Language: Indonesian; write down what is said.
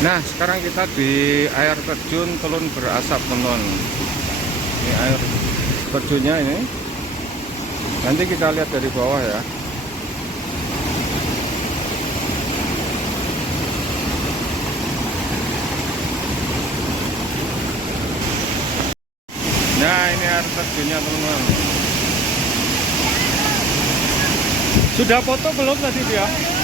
Nah, sekarang kita di air terjun Telun Berasap, teman. Ini air terjunnya ini. Nanti kita lihat dari bawah ya. Nah, ini air terjunnya, teman-teman. Sudah foto belum tadi dia?